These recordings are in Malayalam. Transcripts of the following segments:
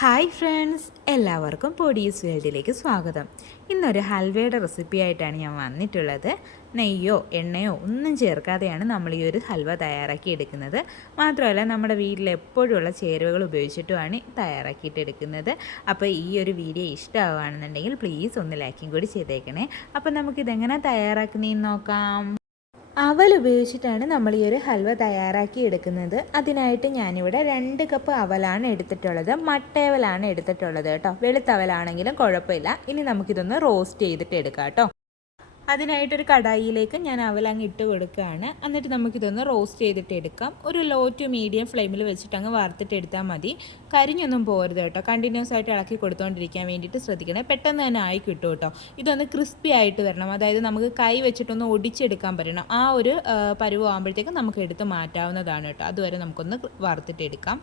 ഹായ് ഫ്രണ്ട്സ് എല്ലാവർക്കും പൊടീസ് വേൾഡിലേക്ക് സ്വാഗതം. ഇന്നൊരു ഹൽവയുടെ റെസിപ്പി ആയിട്ടാണ് ഞാൻ വന്നിട്ടുള്ളത്. നെയ്യോ എണ്ണയോ ഒന്നും ചേർക്കാതെയാണ് നമ്മൾ ഈ ഒരു ഹൽവ തയ്യാറാക്കി എടുക്കുന്നത്. മാത്രമല്ല നമ്മുടെ വീട്ടിൽ എപ്പോഴുള്ള ചേരുവകൾ ഉപയോഗിച്ചിട്ടുമാണ് തയ്യാറാക്കിയിട്ട് എടുക്കുന്നത് അപ്പോൾ ഈ ഒരു വീഡിയോ ഇഷ്ടമാവുകയാണെന്നുണ്ടെങ്കിൽ പ്ലീസ് ഒന്ന് ലൈക്കും കൂടി ചെയ്തേക്കണേ. അപ്പോൾ നമുക്കിതെങ്ങനെ തയ്യാറാക്കുന്നതെന്ന് നോക്കാം. അവൽ ഉപയോഗിച്ചിട്ടാണ് നമ്മൾ ഈ ഒരു ഹൽവ തയ്യാറാക്കി എടുക്കുന്നത്. അതിനായിട്ട് ഞാനിവിടെ രണ്ട് കപ്പ് അവലാണ് എടുത്തിട്ടുള്ളത്. മട്ടയവലാണ് എടുത്തിട്ടുള്ളത് കേട്ടോ. വെളുത്തവലാണെങ്കിലും കുഴപ്പമില്ല. ഇനി നമുക്കിതൊന്ന് റോസ്റ്റ് ചെയ്തിട്ട് എടുക്കാം കേട്ടോ. അതിനായിട്ടൊരു കടായിയിലേക്ക് ഞാൻ അവലങ്ങ് ഇട്ട് കൊടുക്കുകയാണ്. എന്നിട്ട് നമുക്കിതൊന്ന് റോസ്റ്റ് ചെയ്തിട്ട് എടുക്കാം. ഒരു ലോ ടു മീഡിയം ഫ്ലെയിമിൽ വെച്ചിട്ട് അങ്ങ് വറുത്തിട്ട് എടുത്താൽ മതി. കരിഞ്ഞൊന്നും പോരുത് കേട്ടോ. കണ്ടിന്യൂസ് ആയിട്ട് ഇളക്കി കൊടുത്തുകൊണ്ടിരിക്കാൻ വേണ്ടിയിട്ട് ശ്രദ്ധിക്കണം. പെട്ടെന്ന് തന്നെ ആയി കിട്ടും കേട്ടോ. ഇതൊന്ന് ക്രിസ്പി ആയിട്ട് വരണം. അതായത് നമുക്ക് കൈ വെച്ചിട്ടൊന്ന് ഒടിച്ചെടുക്കാൻ പറ്റണം. ആ ഒരു പരുവാകുമ്പോഴത്തേക്കും നമുക്ക് എടുത്ത് മാറ്റാവുന്നതാണ് കേട്ടോ. അതുവരെ നമുക്കൊന്ന് വറുത്തിട്ട് എടുക്കാം.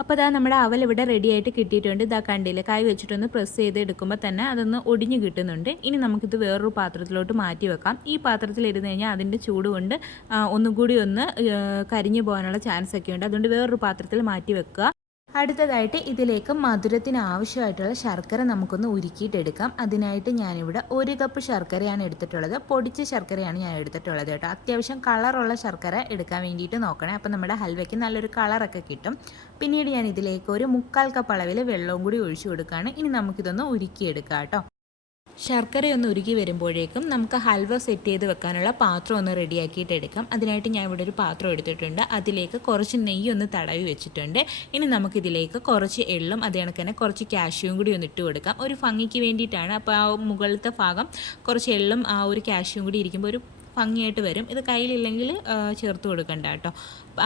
അപ്പോൾ ഇതാ നമ്മുടെ അവൽ ഇവിടെ റെഡി ആയിട്ട് കിട്ടിയിട്ടുണ്ട്. ഇതാ കണ്ടില്ലേ കൈ വെച്ചിട്ടൊന്ന് പ്രസ് ചെയ്ത് എടുക്കുമ്പോൾ തന്നെ അതൊന്ന് ഒടിഞ്ഞു കിട്ടുന്നുണ്ട്. ഇനി നമുക്കിത് വേറൊരു പാത്രത്തിലോട്ട് മാറ്റി വെക്കാം. ഈ പാത്രത്തിൽ ഇരുന്ന് കഴിഞ്ഞാൽ അതിന്റെ ചൂട് കൊണ്ട് ഒന്നും കൂടി ഒന്ന് കരിഞ്ഞു പോകാനുള്ള ചാൻസ് ഒക്കെ ഉണ്ട്. അതുകൊണ്ട് വേറൊരു പാത്രത്തിൽ മാറ്റി വെക്കുക. അടുത്തതായിട്ട് ഇതിലേക്ക് മധുരത്തിന് ആവശ്യമായിട്ടുള്ള ശർക്കര നമുക്കൊന്ന് ഉരുക്കിയിട്ടെടുക്കാം. അതിനായിട്ട് ഞാനിവിടെ ഒരു കപ്പ് ശർക്കരയാണ് എടുത്തിട്ടുള്ളത്. പൊടിച്ച ശർക്കരയാണ് ഞാൻ എടുത്തിട്ടുള്ളത് കേട്ടോ. അത്യാവശ്യം കളറുള്ള ശർക്കര എടുക്കാൻ വേണ്ടിയിട്ട് നോക്കണേ. അപ്പോൾ നമ്മുടെ ഹൽവയ്ക്ക് നല്ലൊരു കളറൊക്കെ കിട്ടും. പിന്നീട് ഞാൻ ഇതിലേക്ക് ഒരു മുക്കാൽ കപ്പ് അളവിൽ വെള്ളവും കൂടി ഒഴിച്ചു കൊടുക്കുകയാണ്. ഇനി നമുക്കിതൊന്ന് ഉരുക്കിയെടുക്കാം കേട്ടോ. ശർക്കരയൊന്ന് ഉരുകി വരുമ്പോഴേക്കും നമുക്ക് ഹൽവ സെറ്റ് ചെയ്ത് വെക്കാനുള്ള പാത്രം ഒന്ന് റെഡിയാക്കിയിട്ട് എടുക്കാം. അതിനായിട്ട് ഞാൻ ഇവിടെ ഒരു പാത്രം എടുത്തിട്ടുണ്ട്. അതിലേക്ക് കുറച്ച് നെയ്യ് ഒന്ന് തടവി വെച്ചിട്ടുണ്ട്. ഇനി നമുക്കിതിലേക്ക് കുറച്ച് എള്ളും അതേ കണക്ക് തന്നെ കുറച്ച് കാഷ്യൂവും കൂടി ഒന്ന് ഇട്ട് കൊടുക്കാം. ഒരു ഭംഗിക്ക് വേണ്ടിയിട്ടാണ്. അപ്പോൾ ആ മുകളിലത്തെ ഭാഗം കുറച്ച് എള്ളും ആ ഒരു കാഷ്യൂം കൂടി ഇരിക്കുമ്പോൾ ഒരു ഭംഗിയായിട്ട് വരും. ഇത് കയ്യിലില്ലെങ്കിൽ ചേർത്ത് കൊടുക്കണ്ട കേട്ടോ.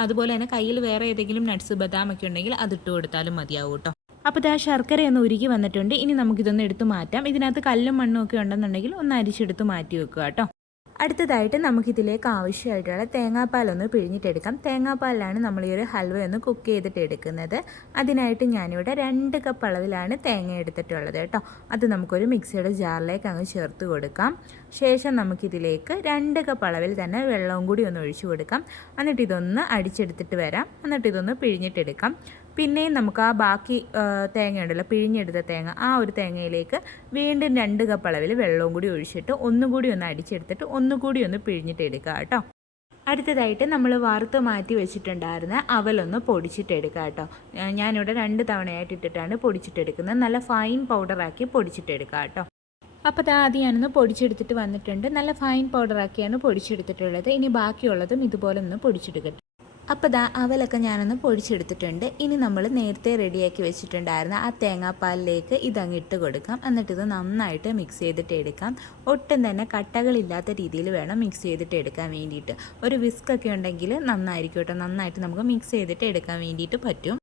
അതുപോലെ തന്നെ കയ്യിൽ വേറെ ഏതെങ്കിലും നട്ട്സ് ബദാമൊക്കെ ഉണ്ടെങ്കിൽ അതിട്ട് കൊടുത്താലും മതിയാവും കേട്ടോ. അപ്പോൾ ആ ശർക്കരയൊന്ന് ഉരുകി വന്നിട്ടുണ്ട്. ഇനി നമുക്കിതൊന്ന് എടുത്തു മാറ്റാം. ഇതിനകത്ത് കല്ലും മണ്ണും ഒക്കെ ഉണ്ടെന്നുണ്ടെങ്കിൽ ഒന്ന് അരിച്ചെടുത്ത് മാറ്റി വെക്കുക കേട്ടോ. അടുത്തതായിട്ട് നമുക്കിതിലേക്ക് ആവശ്യമായിട്ടുള്ള തേങ്ങാപ്പാലൊന്ന് പിഴിഞ്ഞിട്ടെടുക്കാം. തേങ്ങാപ്പാലിലാണ് നമ്മൾ ഈ ഒരു ഹൽവ ഒന്ന് കുക്ക് ചെയ്തിട്ട് എടുക്കുന്നത്. അതിനായിട്ട് ഞാനിവിടെ രണ്ട് കപ്പ് അളവിലാണ് തേങ്ങ എടുത്തിട്ടുള്ളത് കേട്ടോ. അത് നമുക്കൊരു മിക്സിയുടെ ജാറിലേക്ക് അങ്ങ് ചേർത്ത് കൊടുക്കാം. ശേഷം നമുക്കിതിലേക്ക് രണ്ട് കപ്പ് അളവിൽ തന്നെ വെള്ളവും കൂടി ഒന്ന് ഒഴിച്ചു കൊടുക്കാം. എന്നിട്ട് ഇതൊന്ന് അടിച്ചെടുത്തിട്ട് വരാം. എന്നിട്ട് ഇതൊന്ന് പിഴിഞ്ഞിട്ടെടുക്കാം. പിന്നെയും നമുക്ക് ആ ബാക്കി തേങ്ങ ഉണ്ടല്ലോ പിഴിഞ്ഞെടുത്ത തേങ്ങ ആ ഒരു തേങ്ങയിലേക്ക് വീണ്ടും രണ്ട് കപ്പ് അളവിൽ വെള്ളവും കൂടി ഒഴിച്ചിട്ട് ഒന്നുകൂടി ഒന്ന് അടിച്ചെടുത്തിട്ട് ഒന്നുകൂടി ഒന്ന് പിഴിഞ്ഞിട്ട് എടുക്കുക കേട്ടോ. അടുത്തതായിട്ട് നമ്മൾ വറുത്ത് മാറ്റി വെച്ചിട്ടുണ്ടായിരുന്ന അവലൊന്ന് പൊടിച്ചിട്ടെടുക്കുക കേട്ടോ. ഞാനിവിടെ രണ്ട് തവണയായിട്ട് ഇട്ടിട്ടാണ് പൊടിച്ചിട്ടെടുക്കുന്നത്. നല്ല ഫൈൻ പൗഡറാക്കി പൊടിച്ചിട്ടെടുക്കുക കേട്ടോ. അപ്പോൾ അത് ആദ്യം ഞാനൊന്ന് പൊടിച്ചെടുത്തിട്ട് വന്നിട്ടുണ്ട്. നല്ല ഫൈൻ പൗഡറാക്കിയാണ് പൊടിച്ചെടുത്തിട്ടുള്ളത്. ഇനി ബാക്കിയുള്ളതും ഇതുപോലെ ഒന്ന് പൊടിച്ചെടുക്കട്ടെ. അപ്പോൾ ദാ അവലൊക്കെ ഞാനൊന്ന് പൊടിച്ചെടുത്തിട്ടുണ്ട്. ഇനി നമ്മൾ നേരത്തെ റെഡിയാക്കി വെച്ചിട്ടുണ്ടായിരുന്ന ആ തേങ്ങാപ്പാലിലേക്ക് ഇതങ്ങ് ഇട്ട് കൊടുക്കാം. എന്നിട്ട് ഇത് നന്നായിട്ട് മിക്സ് ചെയ്തിട്ട് എടുക്കാം. ഒട്ടും തന്നെ കട്ടകളില്ലാത്ത രീതിയിൽ വേണം മിക്സ് ചെയ്തിട്ട് എടുക്കാൻ വേണ്ടിയിട്ട്. ഒരു വിസ്ക് ഒക്കെ ഉണ്ടെങ്കിൽ നന്നായിരിക്കും കേട്ടോ. നന്നായിട്ട് നമുക്ക് മിക്സ് ചെയ്തിട്ട് എടുക്കാൻ വേണ്ടിയിട്ട് പറ്റും.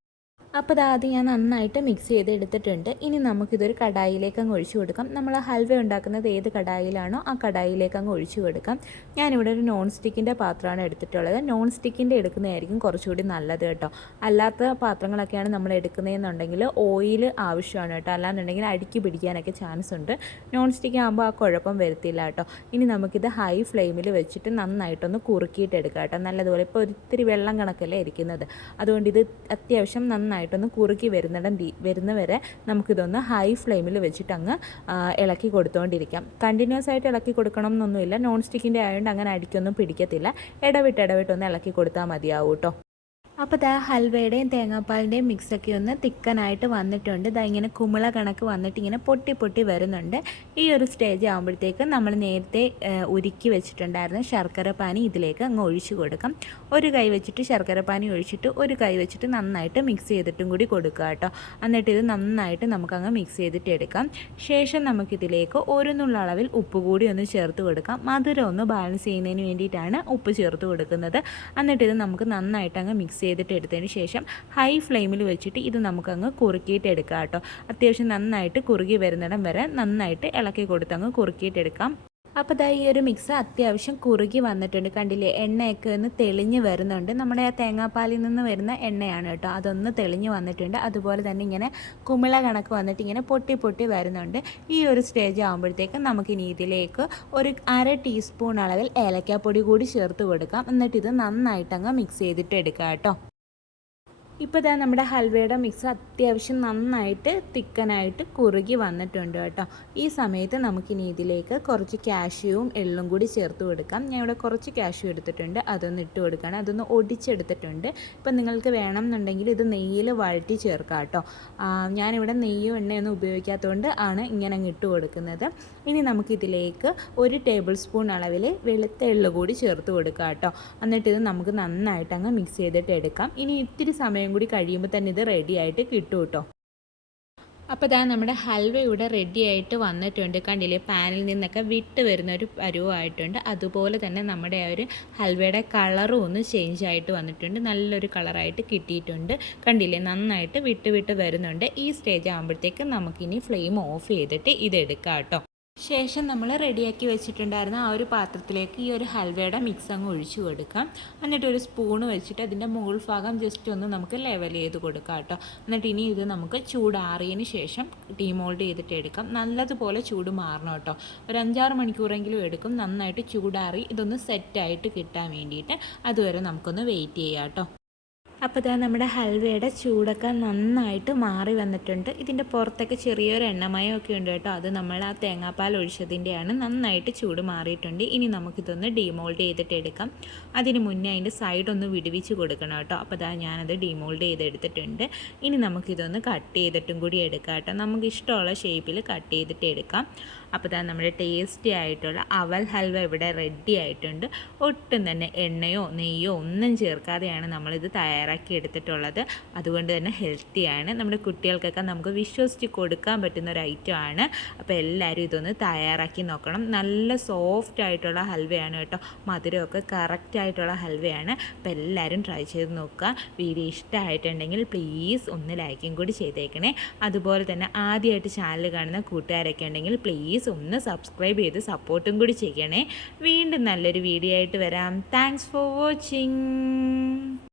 അപ്പോൾ അത് ആദ്യം ഞാൻ നന്നായിട്ട് മിക്സ് ചെയ്ത് എടുത്തിട്ടുണ്ട് ഇനി നമുക്കിതൊരു കടായിലേക്ക് അങ്ങ് ഒഴിച്ചു കൊടുക്കാം. നമ്മൾ ഹൽവ ഉണ്ടാക്കുന്നത് ഏത് കടായിലാണോ ആ കടായിലേക്ക് അങ്ങ് ഒഴിച്ചു കൊടുക്കാം. ഞാനിവിടെ ഒരു നോൺ സ്റ്റിക്കിന്റെ പാത്രമാണ് എടുത്തിട്ടുള്ളത്. നോൺ സ്റ്റിക്കിന്റെ എടുക്കുന്നതായിരിക്കും കുറച്ചുകൂടി നല്ലത് കേട്ടോ. അല്ലാത്ത പാത്രങ്ങളൊക്കെയാണ് നമ്മൾ എടുക്കുന്നതെന്നുണ്ടെങ്കിൽ ഓയിൽ ആവശ്യമാണ് കേട്ടോ. അല്ലാന്നുണ്ടെങ്കിൽ അടുക്കി പിടിക്കാനൊക്കെ ചാൻസ് ഉണ്ട്. നോൺ സ്റ്റിക്ക് ആകുമ്പോൾ ആ കുഴപ്പം വരുത്തില്ല കേട്ടോ. ഇനി നമുക്കിത് ഹൈ ഫ്ലെയിമിൽ വെച്ചിട്ട് നന്നായിട്ടൊന്ന് കുറുക്കിയിട്ട് എടുക്കാം കേട്ടോ. നല്ലതുപോലെ ഇപ്പോൾ ഒത്തിരി വെള്ളം കണക്കല്ലേ ഇരിക്കുന്നത്. അതുകൊണ്ട് ഇത് അത്യാവശ്യം നന്നായി നന്നായിട്ടൊന്ന് കുറുക്കി വരുന്നിടം വരുന്നവരെ നമുക്കിതൊന്ന് ഹൈ ഫ്ലെയിമിൽ വെച്ചിട്ട് അങ്ങ് ഇളക്കി കൊടുത്തുകൊണ്ടിരിക്കാം കണ്ടിന്യൂസ് ആയിട്ട് ഇളക്കി കൊടുക്കണം എന്നൊന്നുമില്ല നോൺ സ്റ്റിക്കിന്റെ ആയതുകൊണ്ട് അങ്ങനെ അടിക്കൊന്നും പിടിക്കത്തില്ല. ഇടവിട്ട് ഇടവിട്ടൊന്ന് ഇളക്കി കൊടുത്താൽ മതിയാവും കേട്ടോ അപ്പോൾ ദാ ഹൽവയുടെയും തേങ്ങാപ്പാലിന്റെയും മിക്സൊക്കെ ഒന്ന് തിക്കനായിട്ട് വന്നിട്ടുണ്ട്. ഇതാ ഇങ്ങനെ കുമിള കണക്ക് വന്നിട്ട് ഇങ്ങനെ പൊട്ടി പൊട്ടി വരുന്നുണ്ട്. ഈ ഒരു സ്റ്റേജ് ആകുമ്പോഴത്തേക്ക് നമ്മൾ നേരത്തെ ഉരുക്കി വെച്ചിട്ടുണ്ടായിരുന്ന ശർക്കര പാനി ഇതിലേക്ക് അങ്ങ് ഒഴിച്ചു കൊടുക്കാം. ഒരു കൈ വെച്ചിട്ട് ശർക്കര പാനി ഒഴിച്ചിട്ട് ഒരു കൈ വെച്ചിട്ട് നന്നായിട്ട് മിക്സ് ചെയ്തിട്ടും കൂടി കൊടുക്കുക കേട്ടോ. എന്നിട്ട് ഇത് നന്നായിട്ട് നമുക്കങ്ങ് മിക്സ് ചെയ്തിട്ട് എടുക്കാം. ശേഷം നമുക്കിതിലേക്ക് ഒരു നുള്ള അളവിൽ ഉപ്പ് കൂടി ഒന്ന് ചേർത്ത് കൊടുക്കാം. മധുരം ഒന്ന് ബാലൻസ് ചെയ്യുന്നതിന് വേണ്ടിയിട്ടാണ് ഉപ്പ് ചേർത്ത് കൊടുക്കുന്നത്. എന്നിട്ട് ഇത് നമുക്ക് നന്നായിട്ട് അങ്ങ് മിക്സ് ചെയ്തിട്ട് എടുത്തതിന് ശേഷം ഹൈ ഫ്ലെയിമിൽ വെച്ചിട്ട് ഇത് നമുക്കങ്ങ് കുറുക്കിയിട്ട് എടുക്കാം കേട്ടോ. അത്യാവശ്യം നന്നായിട്ട് കുറുകി വരുന്നിടം വരെ നന്നായിട്ട് ഇളക്കി കൊടുത്തങ്ങ് കുറുക്കിയിട്ടെടുക്കാം. അപ്പോൾ ദാ ഈ ഒരു മിക്സ് അത്യാവശ്യം കുറുകി വന്നിട്ടുണ്ട്. കണ്ടില്ലേ? എണ്ണയൊക്കെ ഒന്ന് തെളിഞ്ഞ് വരുന്നുണ്ട്. നമ്മുടെ ആ തേങ്ങാപ്പാലിൽ നിന്ന് വരുന്ന എണ്ണയാണ് കേട്ടോ. അതൊന്ന് തെളിഞ്ഞ് വന്നിട്ടുണ്ട്. അതുപോലെ തന്നെ ഇങ്ങനെ കുമിള കണക്ക് വന്നിട്ട് ഇങ്ങനെ പൊട്ടി പൊട്ടി വരുന്നുണ്ട്. ഈ ഒരു സ്റ്റേജ് ആകുമ്പോഴത്തേക്കും നമുക്കിനി ഇതിലേക്ക് ഒരു അര ടീസ്പൂൺ അളവിൽ ഏലക്കാപ്പൊടി കൂടി ചേർത്ത് കൊടുക്കാം. എന്നിട്ട് ഇത് നന്നായിട്ടങ്ങ് മിക്സ് ചെയ്തിട്ട് എടുക്കാം കേട്ടോ. ഇപ്പോൾ ഇതാ നമ്മുടെ ഹൽവയുടെ മിക്സ് അത്യാവശ്യം നന്നായിട്ട് തിക്കനായിട്ട് കുറുകി വന്നിട്ടുണ്ട് കേട്ടോ. ഈ സമയത്ത് നമുക്കിനി ഇതിലേക്ക് കുറച്ച് കാഷ്യൂവും എള്ളും കൂടി ചേർത്ത് കൊടുക്കാം. ഞാൻ ഇവിടെ കുറച്ച് കാഷ്യൂ എടുത്തിട്ടുണ്ട്. അതൊന്ന് ഇട്ട് കൊടുക്കണം. അതൊന്ന് ഒടിച്ചെടുത്തിട്ടുണ്ട്. ഇപ്പം നിങ്ങൾക്ക് വേണം എന്നുണ്ടെങ്കിൽ ഇത് നെയ്യിൽ വഴറ്റി ചേർക്കാം കേട്ടോ. ഞാനിവിടെ നെയ്യും എണ്ണയൊന്നും ഉപയോഗിക്കാത്തതുകൊണ്ട് ആണ് ഇങ്ങനെ അങ്ങ് ഇട്ട് കൊടുക്കുന്നത്. ഇനി നമുക്കിതിലേക്ക് ഒരു ടേബിൾ സ്പൂൺ അളവിൽ വെളുത്ത എള്ള് കൂടി ചേർത്ത് കൊടുക്കാം കേട്ടോ. എന്നിട്ട് ഇത് നമുക്ക് നന്നായിട്ട് അങ്ങ് മിക്സ് ചെയ്തിട്ട് എടുക്കാം. ഇനി ഇത്തിരി സമയം കൂടി കഴിയുമ്പോൾ തന്നെ ഇത് റെഡി ആയിട്ട് കിട്ടും കേട്ടോ അപ്പോൾ ഇതാ നമ്മുടെ ഹൽവ ഇവിടെ റെഡി ആയിട്ട് വന്നിട്ടുണ്ട്. കണ്ടില്ലേ? പാനിൽ നിന്നൊക്കെ വിട്ട് വരുന്ന ഒരു പരുവായിട്ടുണ്ട്. അതുപോലെ തന്നെ നമ്മുടെ ആ ഒരു ഹൽവയുടെ കളറും ഒന്ന് ചേഞ്ച് ആയിട്ട് വന്നിട്ടുണ്ട്. നല്ലൊരു കളറായിട്ട് കിട്ടിയിട്ടുണ്ട്. കണ്ടില്ലേ? നന്നായിട്ട് വിട്ട് വിട്ട് വരുന്നുണ്ട്. ഈ സ്റ്റേജ് ആകുമ്പോഴത്തേക്ക് നമുക്കിനി ഫ്ലെയിം ഓഫ് ചെയ്തിട്ട് ഇതെടുക്കാം കേട്ടോ ശേഷം നമ്മൾ റെഡിയാക്കി വെച്ചിട്ടുണ്ടായിരുന്ന ആ ഒരു പാത്രത്തിലേക്ക് ഈ ഒരു ഹൽവയുടെ മിക്സ് അങ്ങ് ഒഴിച്ചു കൊടുക്കാം. എന്നിട്ട് ഒരു സ്പൂൺ വെച്ചിട്ട് അതിന്റെ മുകൾ ഭാഗം ജസ്റ്റ് ഒന്ന് നമുക്ക് ലെവൽ ചെയ്ത് കൊടുക്കാം കേട്ടോ. എന്നിട്ട് ഇനി ഇത് നമുക്ക് ചൂടാറിയതിന് ശേഷം ഡീമോൾഡ് ചെയ്തിട്ട് എടുക്കാം. നല്ലതുപോലെ ചൂട് മാറണം കേട്ടോ. ഒരു അഞ്ചാറ് മണിക്കൂറെങ്കിലും എടുക്കും. നന്നായിട്ട് ചൂടാറി ഇതൊന്ന് സെറ്റായിട്ട് കിട്ടാൻ വേണ്ടിയിട്ട്. അതുവരെ നമുക്കൊന്ന് വെയിറ്റ് ചെയ്യാം കേട്ടോ. അപ്പോൾ ഇതാ നമ്മുടെ ഹൽവയുടെ ചൂടൊക്കെ നന്നായിട്ട് മാറി വന്നിട്ടുണ്ട്. ഇതിന്റെ പുറത്തൊക്കെ ചെറിയൊരു എണ്ണമയമൊക്കെ ഉണ്ട് കേട്ടോ. അത് നമ്മൾ ആ തേങ്ങാപ്പാൽ ഒഴിച്ചതിന്റെയാണ് നന്നായിട്ട് ചൂട് മാറിയിട്ടുണ്ട്. ഇനി നമുക്കിതൊന്ന് ഡീമോൾഡ് ചെയ്തിട്ട് എടുക്കാം. അതിന് മുന്നേ അതിന്റെ സൈഡ് ഒന്ന് വിടുവിച്ച് കൊടുക്കണം കേട്ടോ. അപ്പോൾ ഇതാ ഞാനത് ഡീമോൾഡ് ചെയ്തെടുത്തിട്ടുണ്ട്. ഇനി നമുക്കിതൊന്ന് കട്ട് ചെയ്തിട്ടും കൂടി എടുക്കാം കേട്ടോ. നമുക്ക് ഇഷ്ടമുള്ള ഷേപ്പിൽ കട്ട് ചെയ്തിട്ട് എടുക്കാം. അപ്പോൾ ഇതാ നമ്മുടെ ടേസ്റ്റി ആയിട്ടുള്ള അവൽ ഹൽവ ഇവിടെ റെഡി ആയിട്ടുണ്ട്. ഒട്ടും തന്നെ എണ്ണയോ നെയ്യോ ഒന്നും ചേർക്കാതെയാണ് നമ്മളിത് തയ്യാറാക്കി എടുത്തിട്ടുള്ളത്. അതുകൊണ്ട് തന്നെ ഹെൽത്തിയാണ് നമ്മുടെ കുട്ടികൾക്കൊക്കെ നമുക്ക് വിശ്വസിച്ച് കൊടുക്കാൻ പറ്റുന്ന ഒരു ഐറ്റം ആണ്. അപ്പോൾ എല്ലാവരും ഇതൊന്ന് തയ്യാറാക്കി നോക്കണം. നല്ല സോഫ്റ്റ് ആയിട്ടുള്ള ഹൽവയാണ് കേട്ടോ. മധുരമൊക്കെ കറക്റ്റ് ആയിട്ടുള്ള ഹൽവയാണ്. അപ്പോൾ എല്ലാവരും ട്രൈ ചെയ്ത് നോക്കുക. വീഡിയോ ഇഷ്ടമായിട്ടുണ്ടെങ്കിൽ പ്ലീസ് ഒന്ന് ലൈക്കും കൂടി ചെയ്തേക്കണേ. അതുപോലെ തന്നെ ആദ്യമായിട്ട് ചാനൽ കാണുന്ന കൂട്ടുകാരൊക്കെ ഉണ്ടെങ്കിൽ പ്ലീസ് ഒന്ന് സബ്സ്ക്രൈബ് ചെയ്ത് സപ്പോർട്ടും കൂടി ചെയ്യണേ. വീണ്ടും നല്ലൊരു വീഡിയോ ആയിട്ട് വരാം. Thanks for watching